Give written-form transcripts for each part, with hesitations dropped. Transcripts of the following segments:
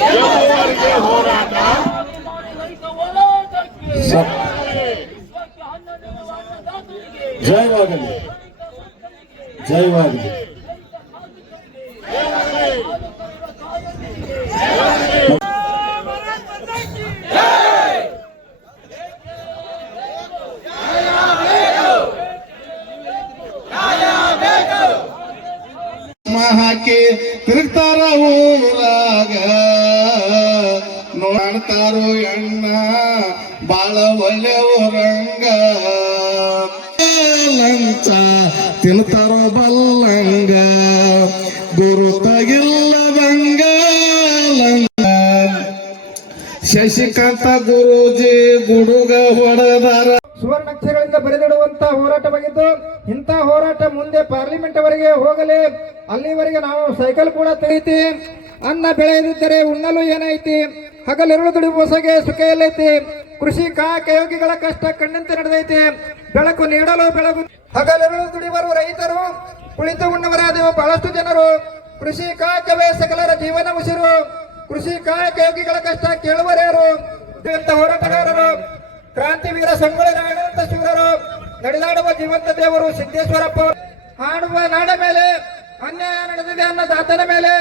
ಗೆಲ್ಲುವವರೆಗೆ ಹೋರಾಟ. ಜಯವಾಗಲಿ, ಜಯವಾಗಲಿ. ಹಾಕಿ ತಿರುಗ್ತಾರ ಊರಾಗ ನೋಡ್ತಾರೋ ಎಣ್ಣ ಬಾಳ ಒಳ್ಳೆಯವರಂಗ ಲಂಚ ತಿನ್ತಾರೋ ಬಲ್ಲಂಗ ಗುರುತಾಗಿಲ್ಲದಂಗ ಶಶಿಕಾಂತ ಗುರೂಜಿ ಗುಡುಗ ಹೊಡೆದಾರ. ಸುವರ್ಣಾಕ್ಷರಗಳಿಂದ ಬರೆದಿಡುವಂತ ಹೋರಾಟವಾಗಿದ್ದು ಇಂಥ ಹೋರಾಟ ಮುಂದೆ ಪಾರ್ಲಿಮೆಂಟ್ ವರೆಗೆ ಹೋಗಲಿ. ಅಲ್ಲಿವರೆಗೆ ನಾವು ಸೈಕಲ್ ಕೂಡ ತೆಗೀತಿ. ಅನ್ನ ಬೆಳೆಯದಿದ್ದರೆ ಉಣ್ಣಲು ಏನೈತಿ, ಹಗಲಿರುಳು ದುಡಿಯುವ ಹೊಸಗೆ ಸುಖ ಎಲ್ಲೈತಿ. ಕೃಷಿ ಕಾಯಕಯೋಗಿಗಳ ಕಷ್ಟ ಕಣ್ಣಂತೆ ನಡೆದೈತಿ. ಬೆಳಕು ನೀಡಲು ಬೆಳಗು ಹಗಲಿರುಳು ದುಡಿಯುವರು ರೈತರು, ಕುಳಿತು ಉಣ್ಣವರಾದೆವು ಬಹಳಷ್ಟು ಜನರು. ಕೃಷಿ ಕಾಯಕವೇ ಸಕಲರ ಜೀವನ ಉಸಿರು. ಕೃಷಿ ಕಾಯಕಯೋಗಿಗಳ ಕಷ್ಟ ಕೇಳುವರೇರು. ಹೋರಾಟಗಾರರು, ಕ್ರಾಂತಿವೀರ ಸಂಗೊಳ್ಳಿ ಶೂರರು, ನಡೆದಾಡುವ ಜೀವಂತ ದೇವರು ಸಿದ್ದೇಶ್ವರಪ್ಪ. ಹಾಡುವ ನಾಡ ಮೇಲೆ ಅನ್ಯಾಯ ನಡೆದಿದೆ ಅನ್ನದಾತನ ಮೇಲೆ,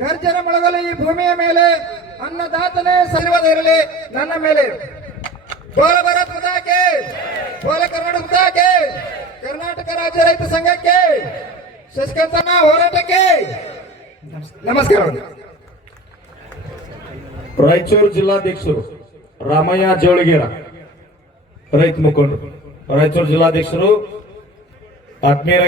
ಗರ್ಜನೆ ಮೊಳಗಲು ಈ ಭೂಮಿಯ ಮೇಲೆ, ಅನ್ನದಾತನೇ ಸರ್ವದ ಇರಲಿ ನನ್ನ ಮೇಲೆ. ಬೋಲ ಭಾರತ್ ಮಾತಾಕ್ಕೆ, ಬೋಲ ಕರ್ನಾಟಕ ಮಾತಾಕ್ಕೆ, ಕರ್ನಾಟಕ ರಾಜ್ಯ ರೈತ ಸಂಘಕ್ಕೆ, ಶಶಿಕಾಂತನ ಹೋರಾಟಕ್ಕೆ ನಮಸ್ಕಾರ. ರಾಯಚೂರು ಜಿಲ್ಲಾಧ್ಯಕ್ಷರು ರಾಮಯ್ಯ ಜೋಳಿಗೇರ, ರೈತ ಮುಖಂಡರು, ರಾಯಚೂರು ಜಿಲ್ಲಾಧ್ಯಕ್ಷರು ಆತ್ಮೀಯ